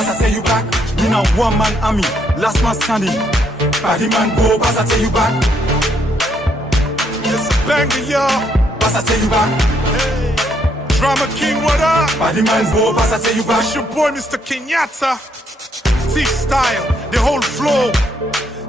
pass I tell you back. Me now one man army, last man standing. Body man go, pass I tell you back. It's a banger, y'all. Pass I tell you back. Hey. Drama King, what up? Body man go, pass I tell you back. It's your boy, Mr. Kenyatta. C-style, the whole flow.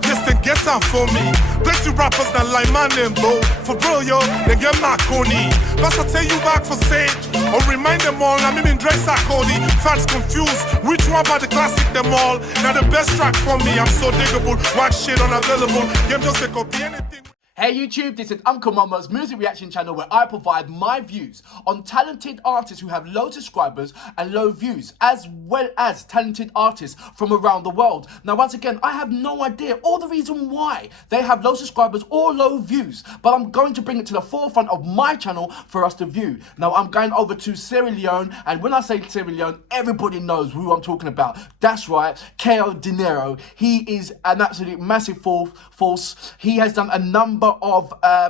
Just to get out for me. Plenty rappers that like my name, bro. For bro, yo, they get Marconi. Pass I tell you back for saying, or remind them all, I'm in dress Cody. Fans confused, which one by the classic them all. Now the best track for me, I'm so diggable. Watch shit unavailable. Game just a copy anything. Hey YouTube, this is Uncle Mama's music reaction channel where I provide my views on talented artists who have low subscribers and low views, as well as talented artists from around the world. Now once again, I have no idea or the reason why they have low subscribers or low views, but I'm going to bring it to the forefront of my channel for us to view. Now I'm going over to Sierra Leone, and when I say Sierra Leone, everybody knows who I'm talking about. That's right, Denero. He is an absolute massive force. He has done a number of I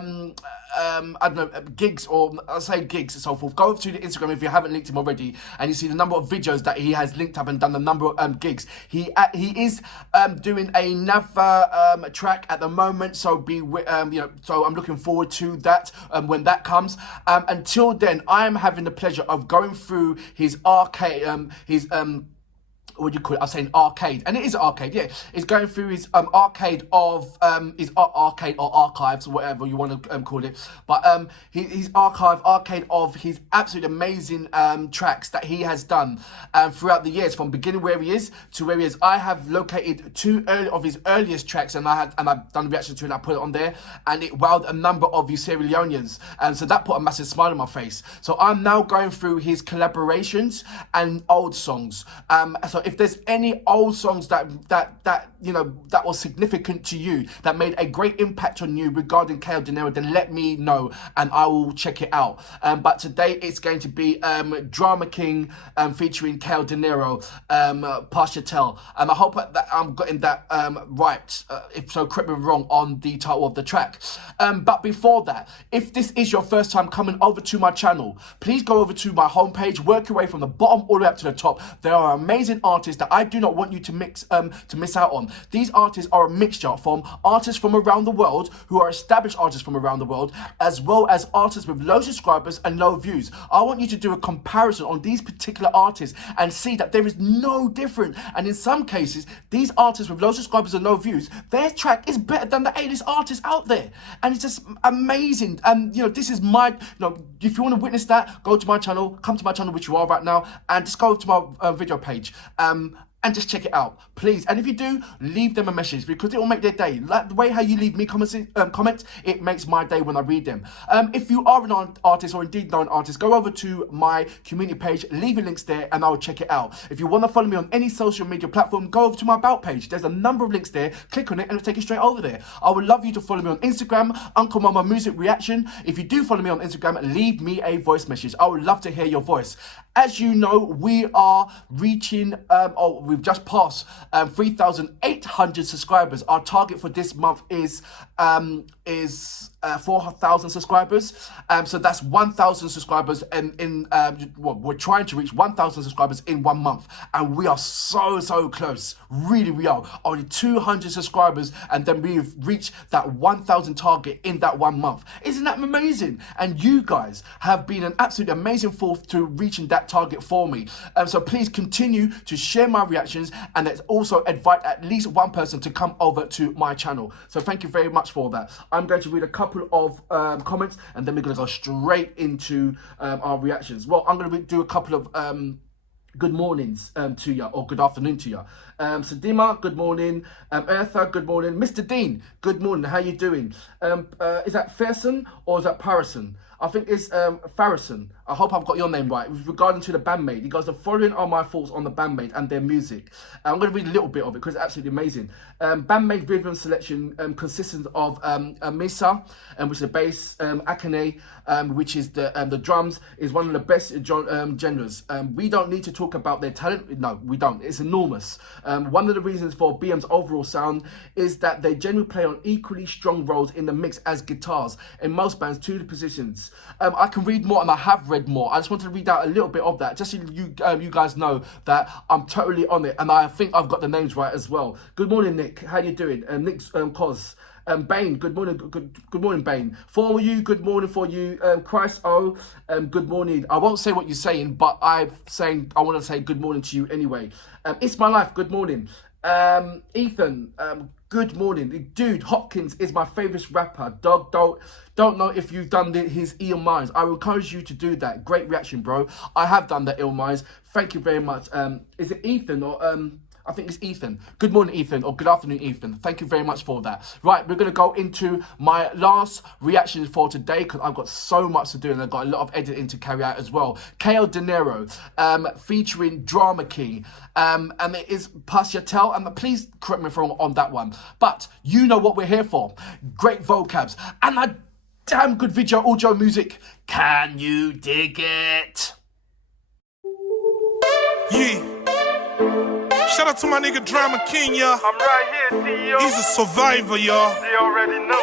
don't know, gigs, or I'll say gigs and so forth. Go over to the Instagram if you haven't linked him already, and you see the number of videos that he has linked up and done the number of gigs. He is doing another track at the moment, so so I'm looking forward to that when that comes. Until then, I am having the pleasure of going through his arcade, what do you call it? I'm saying arcade, and it is an arcade. Yeah, it's going through his arcade of his arcade or archives, or whatever you want to call it. But his arcade of his absolute amazing tracks that he has done throughout the years, from beginning where he is to where he is. I have located two of his earliest tracks, and I've done a reaction to it, and I put it on there, and it wowed a number of you Sierra Leoneans, and so that put a massive smile on my face. So I'm now going through his collaborations and old songs. So if there's any old songs that was significant to you, that made a great impact on you regarding Denero, then let me know and I will check it out. But today it's going to be Drama King featuring Denero, Paschatel. I hope that I'm getting that right. If so, correct me wrong on the title of the track. But before that, if this is your first time coming over to my channel, please go over to my homepage, work your way from the bottom all the way up to the top. There are amazing artists that I do not want you to miss out on. These artists are a mixture from artists from around the world who are established artists from around the world, as well as artists with low subscribers and low views. I want you to do a comparison on these particular artists and see that there is no difference. And in some cases, these artists with low subscribers and low views, their track is better than the A-list artists out there, and it's just amazing. And this is my, if you want to witness that, go to my channel, come to my channel, which you are right now, and just go to my video page. And just check it out, please. And if you do, leave them a message, because it will make their day. Like the way how you leave me comments, it makes my day when I read them. If you are an artist, or indeed know an artist, go over to my community page, leave your links there, and I'll check it out. If you want to follow me on any social media platform, go over to my About page. There's a number of links there. Click on it, and it'll take you straight over there. I would love you to follow me on Instagram, Uncle Mama Music Reaction. If you do follow me on Instagram, leave me a voice message. I would love to hear your voice. As you know, we are reaching, we've just passed 3,800 subscribers. Our target for this month is 4,000 subscribers. So that's 1,000 subscribers, and we're trying to reach 1,000 subscribers in 1 month, and we are so close. Really, we are only 200 subscribers, and then we've reached that 1,000 target in that 1 month. Isn't that amazing? And you guys have been an absolute amazing force to reaching that target for me. So please continue to share my reactions, and let's also invite at least one person to come over to my channel. So thank you very much for that. I'm going to read a couple of comments, and then we're going to go straight into our reactions. Well, I'm going to do a couple of good mornings to you, or good afternoon to you. Sadima, good morning. Eartha, good morning. Mr. Dean, good morning. How you doing? Is that Ferson or is that Parison? I think it's Farrison. I hope I've got your name right. Regarding to the bandmate, he goes, the following are my thoughts on the bandmate and their music. I'm going to read a little bit of it because it's absolutely amazing. Bandmate rhythm selection consists of Misa, which is the bass, Akane, which is the drums, is one of the best genres. We don't need to talk about their talent. No, we don't. It's enormous. One of the reasons for BM's overall sound is that they generally play on equally strong roles in the mix as guitars. In most bands, two positions. Yes, I can read more and I have read more. I just wanted to read out a little bit of that, just so you guys know that I'm totally on it, and I think I've got the names right as well. Good morning, Nick. How you doing? Nick's Cos. Bane, good morning. Good morning, Bane. For you, good morning for you. Christ O, good morning. I won't say what you're saying, but I want to say good morning to you anyway. It's my life. Good morning. Ethan, good morning. Dude, Hopkins is my favourite rapper. Dog, don't know if you've done his Ill Minds. I will encourage you to do that. Great reaction, bro. I have done the Ill Minds. Thank you very much. Is it Ethan or I think it's Ethan. Good morning, Ethan, or good afternoon, Ethan. Thank you very much for that. Right, we're going to go into my last reaction for today because I've got so much to do and I've got a lot of editing to carry out as well. KL Denero, featuring Drama King, and it is Pasyatel, and please correct me if I'm wrong on that one. But you know what we're here for. Great vocabs and a damn good video audio music. Can you dig it? Yeah. Shout out to my nigga Drama King, y'all. I'm right here, CEO. He's a survivor, y'all. They already know.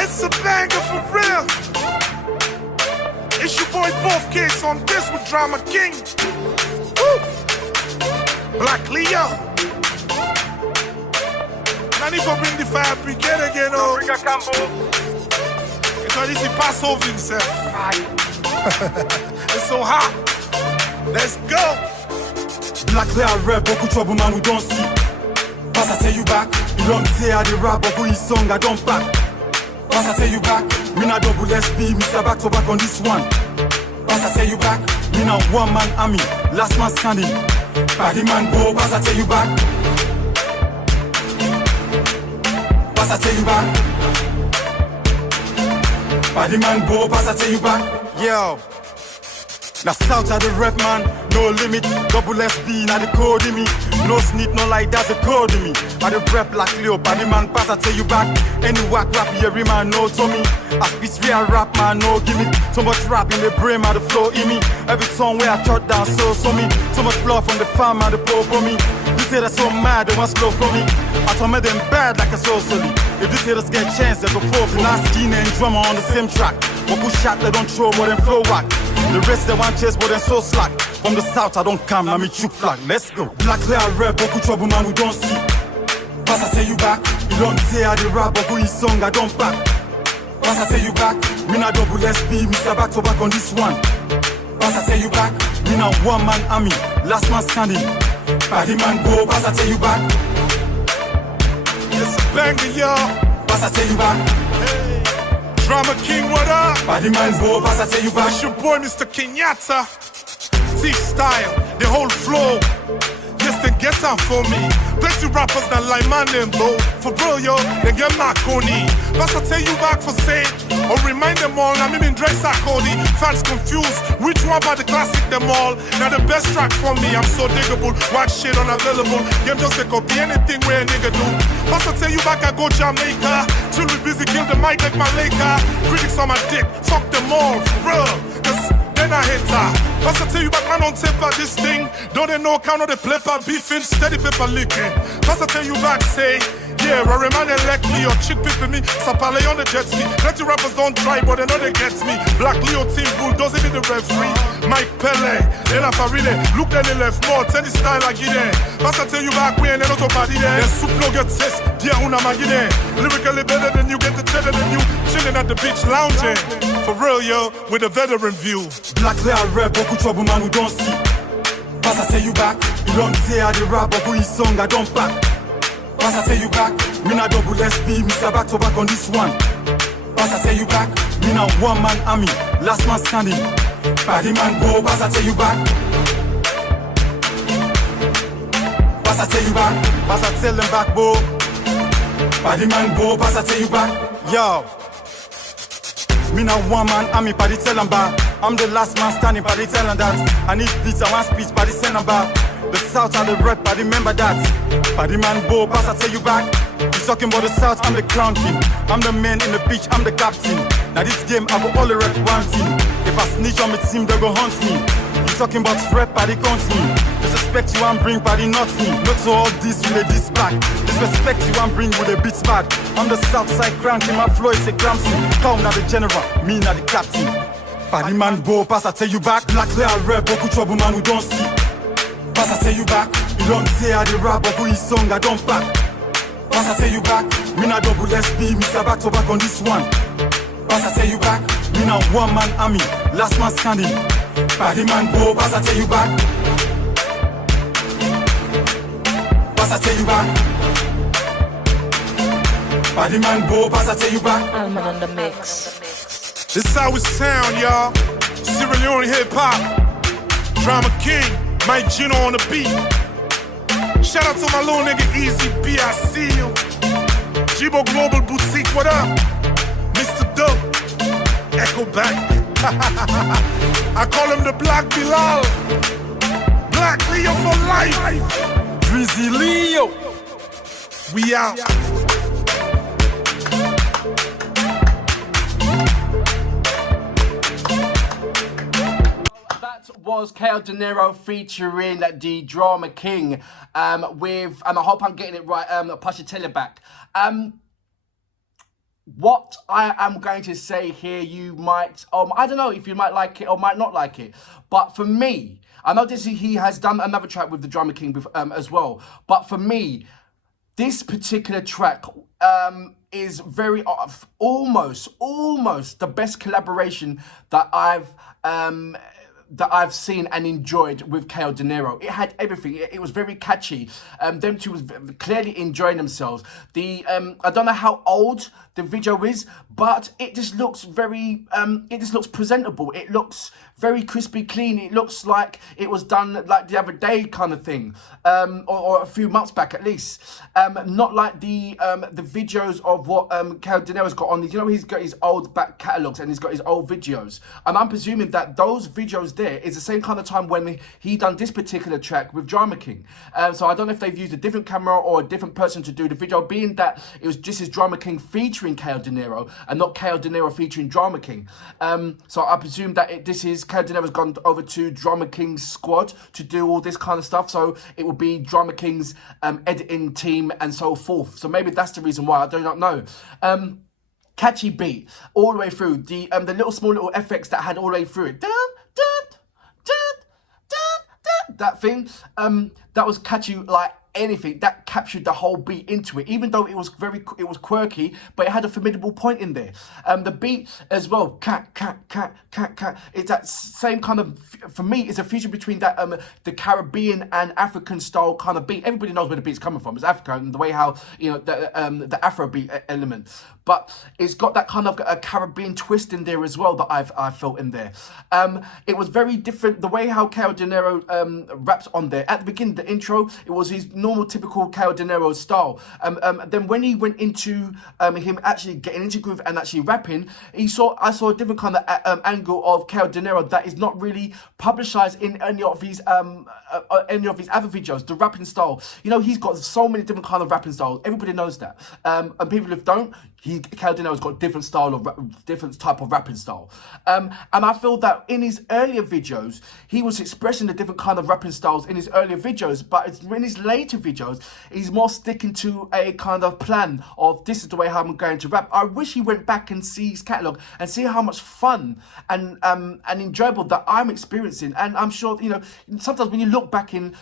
It's a banger for real. It's your boy Both Case on this with Drama King. Woo! Black Leo. I need to bring the fire brigade again, oh. Bring a campo. Because this is Passover himself. It's so hot. Let's go. Black they are rap, beaucoup trouble man we don't see. Pass I tell you back, you don't say I the rap, but his song I don't back. Pass I tell you back, me na double SP, Mr. Back to back on this one. Pass I tell you back, me na one man army, last man standing. Paddy man go, pass I tell you back. Pass I tell you back. Paddy man go, pass I tell you back. Yo. Now south of the rep man, no limit. Double SB, now the code in me. No snitch, no like that's a code in me. I the rep like Leo, Paddy man pass, I tell you back. Any whack rap, every man know to me. I speak real rap man, no give me. So much rap in the brain, man, the flow in me. Every song where I shut down, so me. So much blood from the farm, man, the poor for me. This haters so mad, they want slow for me. I told me them bad like a socially. If these haters get chance, they go forth. Now skin and drummer on the same track. What good shot, they don't throw, but them flow whack. The rest they want chase, but they so slack. From the south I don't come, now me chook flag. Let's go. Black they are rap, beaucoup trouble man we don't see. Pass I tell you back, you don't say I the rap, but his song I don't back. Pass I tell you back, me na double SP, Mr. Back to back on this one. Pass I tell you back, me na one man army, last man standing. Paddy man go, pass I tell you back. It's a banger, y'all. Pass I tell you back. Hey. Drama King, what up? Paddy man go, pass I tell you back. It's your boy Mr. Kenyatta. Z-style, the whole flow. Yes, they get out for me. Plenty rappers that like my name, though. For bro, yo, they get Marconi. But I tell you back for saying, or remind them all, I'm in dress Cody. Fans confused, which one by the classic them all. Now the best track for me, I'm so diggable. Watch shit unavailable. Game just a copy anything where a nigga do. But I tell you back, I go Jamaica. Chill be busy, kill the mic like my Laker. Critics on my dick, fuck them all, for real. Cause then I hit her. But I tell you back, man on tape about this thing. Don't they know count of the paper beefing, steady paper leaking. But I tell you back, say, yeah, I remind they like me or chick pipping me. Sapale on the jet ski. Plenty rappers don't try, but they know they get me. Black Leo team bull doesn't be the referee. Mike Pele, Ella Farile, look at the left more, tennis style like it. But I tell you back, we ain't no body there. Soup no get test, dear una magine. Lyrically better than you, get the cheddar than you. Chilling at the beach lounging. For real, yo, with a veteran view. Black they are rap, beaucoup trouble man we don't see. Pass I tell you back, you don't say I the rap, but his song I don't back. Pass I tell you back, me na double SP, Mr. Back to back on this one. Pass I tell you back, me na one man army, last man standing. Paddy man go, pass I tell you back. Pass I tell you back, pass I tell them back, bo. Paddy man go, pass I tell you back. Yo, me na one man army, Paddy tell them back. I'm the last man standing, Paddy tell them that. I need beats, I want speech, Paddy send them back. The south are the red, Paddy remember that. Paddy man bo, pass I tell you back. He's talking about the south, I'm the crown king. I'm the man in the beach, I'm the captain. Now this game, I go all the rep one team. If I snitch on my team, they go hunt me. You talking about rep, Paddy counts me. Disrespect you and bring Paddy not me. Not to all this, with this back. This Disrespect you and bring with a beats mad. On the south side cranking my flow is a Gramsci. Count na the general, me na the captain. Body man go, pass I tell you back. Black they are red, boku trouble man who don't see. Pass I tell you back. You don't say I the rap, but who is song I don't back. Pass I tell you back. Me na double SB, Mr. Back to back on this one. Pass I tell you back. Me na one man army, last man standing. Body man go, pass I tell you back. Pass I tell you back. Body man go, pass I tell you back. Alman on the mix. This is how it sound, y'all. Sierra Leone hip hop. Drama King, Mike Gino on the beat. Shout out to my little nigga Easy B, I see you. Jibo Global Boutique, what up? Mr. Dope, Echo Bank. I call him the Black Bilal. Black Leo for life. Drizzy Leo. We out. Was KL Denero featuring the Drama King with, and I hope I'm getting it right, Pashatella back. What I am going to say here, you might, I don't know if you might like it or might not like it, but for me, I know he has done another track with the Drama King as well, but for me, this particular track is very almost the best collaboration that I've seen and enjoyed with KL Denero. It had everything. It was very catchy. Them two was clearly enjoying themselves. I don't know how old the video is, but it just looks very, it just looks presentable. It looks very crispy clean. It looks like it was done like the other day kind of thing, or a few months back at least. Not like the videos of what KL Denero's got on these. You know, he's got his old back catalogs and he's got his old videos. And I'm presuming that those videos there is the same kind of time when he done this particular track with Drama King. So I don't know if they've used a different camera or a different person to do the video, being that it was just his Drama King featuring KL Denero and not KL Denero featuring Drama King. So I presume that this is KL Denero's gone over to Drama King's squad to do all this kind of stuff. So it will be Drama King's editing team and so forth. So maybe that's the reason why. I do not know. Catchy beat all the way through. The little small little effects that had all the way through it. Dun, dun, dun, dun, dun, that thing. That was catchy like anything. That captured the whole beat into it, even though it was quirky, but it had a formidable point in there. The beat as well, cat. It's that same kind of, for me, it's a fusion between that the Caribbean and African style kind of beat. Everybody knows where the beat's coming from. It's Africa, and the way how, you know, the Afro beat element, but it's got that kind of a Caribbean twist in there as well that I felt in there. It was very different. The way how KL Denero raps on there at the beginning, the intro, it was his normal typical KL Denero style. Then when he went into him actually getting into groove and actually rapping, I saw a different kind of angle of KL Denero that is not really publicized in any of his other videos. The rapping style, you know, he's got so many different kind of rapping styles. Everybody knows that. And people who don't, KL Denero's got different type of rapping style. And I feel that in his earlier videos, he was expressing the different kind of rapping styles in his earlier videos, but in his later videos, he's more sticking to a kind of plan of this is the way how I'm going to rap. I wish he went back and see his catalogue and see how much fun and enjoyable that I'm experiencing. And I'm sure, you know, sometimes when you look back in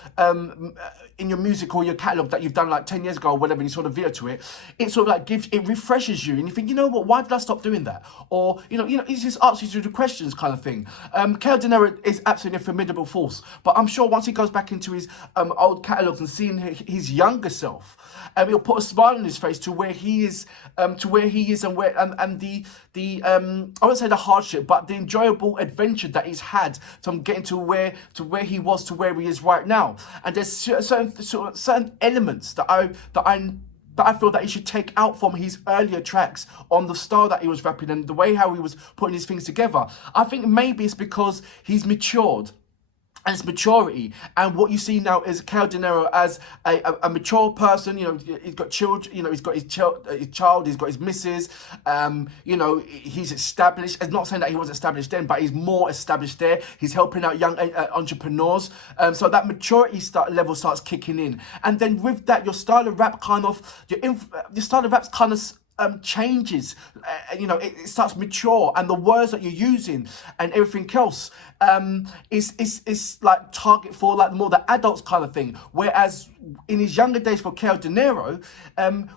your music or your catalogue that you've done like 10 years ago or whatever, and you sort of video to it, it sort of like it refreshes you, and you think, you know what, why did I stop doing that? Or, you know, it just asks you the questions kind of thing. KL Denero is absolutely a formidable force, but I'm sure once he goes back into his old catalogues and seeing his younger self, he'll put a smile on his face to where he is, and the I won't say the hardship, but the enjoyable adventure that he's had from getting to where he was to where he is right now. And there's certain elements that I feel that he should take out from his earlier tracks on the style that he was rapping and the way how he was putting his things together. I think maybe it's because he's matured. and it's maturity. And what you see now is Kel Denero as a mature person. You know, he's got children. You know, he's got his child. He's got his missus. You know, he's established. It's not saying that he wasn't established then, but he's more established there. He's helping out young entrepreneurs. So that maturity level starts kicking in. And then with that, your style of rap kind of your style of rap's kind of changes. You know, it starts mature, and the words that you're using and everything else is like target for like more the adults kind of thing. Whereas in his younger days for Kel Denero,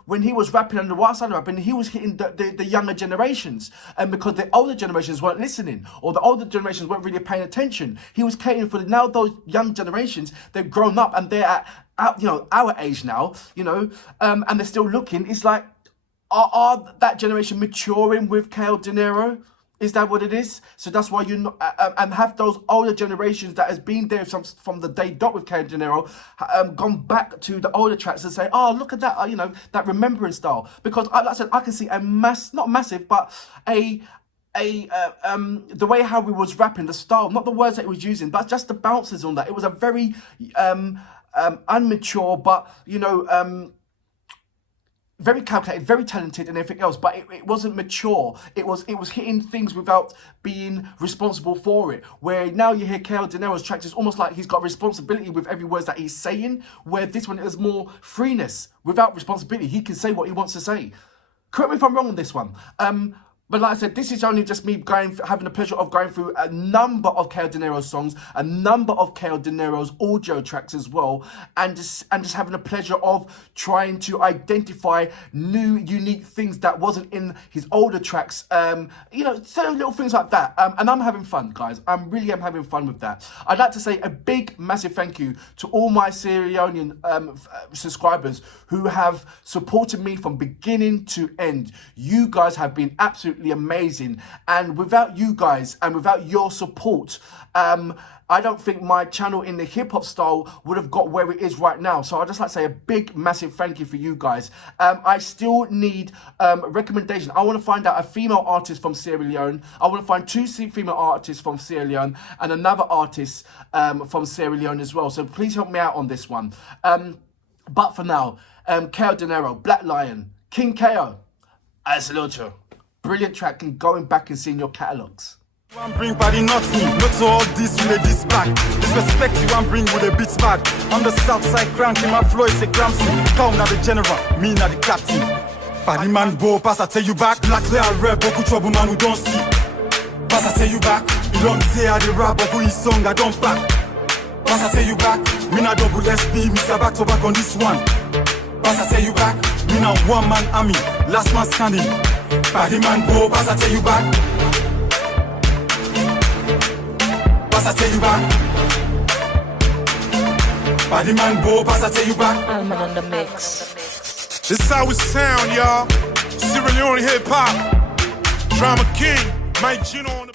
when he was rapping on the wild side of rapping, he was hitting the younger generations, because the older generations weren't listening, or the older generations weren't really paying attention. He was catering for now those young generations. They've grown up and they're at you know, our age now, you know, and they're still looking. It's like, are that generation maturing with Kel Denero? Is that what it is? So that's why you and have those older generations that has been there from the day dot with Kel Denero, gone back to the older tracks and say, oh, look at that, you know, that remembering style. Because like I said, I can see not massive, but the way how he was rapping, the style, not the words that he was using, but just the bounces on that. It was a very unmature, but you know, very calculated, very talented and everything else, but it wasn't mature. It was hitting things without being responsible for it. Where now you hear Kel Denero's tracks, it's almost like he's got responsibility with every word that he's saying, where this one is more freeness without responsibility. He can say what he wants to say. Correct me if I'm wrong on this one. But like I said, this is only just me having the pleasure of going through a number of Kel Denero's songs, a number of Kel Denero's audio tracks as well, and just having the pleasure of trying to identify new, unique things that wasn't in his older tracks. You know, certain little things like that. And I'm having fun, guys. I really am having fun with that. I'd like to say a big, massive thank you to all my Sierra Leonean subscribers who have supported me from beginning to end. You guys have been absolutely amazing, and without you guys and without your support, I don't think my channel in the hip-hop style would have got where it is right now. So I'd just like to say a big massive thank you for you guys. I still need recommendation. I want to find out a female artist from Sierra Leone. I want to find 2 female artists from Sierra Leone and another artist from Sierra Leone as well. So please help me out on this one. But for now, Kel Denero, Black Lion, King KO, I salute you. Brilliant track, and going back and seeing your catalogs. One bring body not me, not to all this with a this back. Disrespect you and bring with a beats bad. On the south side cranking my flow is a Gramsci. Count na the general, me na the captain. Body man go, pass I tell you back. Black they are red, boku trouble man we don't see. Pass I tell you back. You don't say I the rap, but who is song I don't back. Pass I tell you back. Me na double SP, Mr. Back to back on this one. Pass I tell you back. Me na one man army, last man standing. Body man go, pass I tell you back. Pass I tell you back. Body man go, pass I tell you back. Alman on the mix. This is how it sound, y'all. Sierra Leone hip hop. Drama King, Mike Gino on the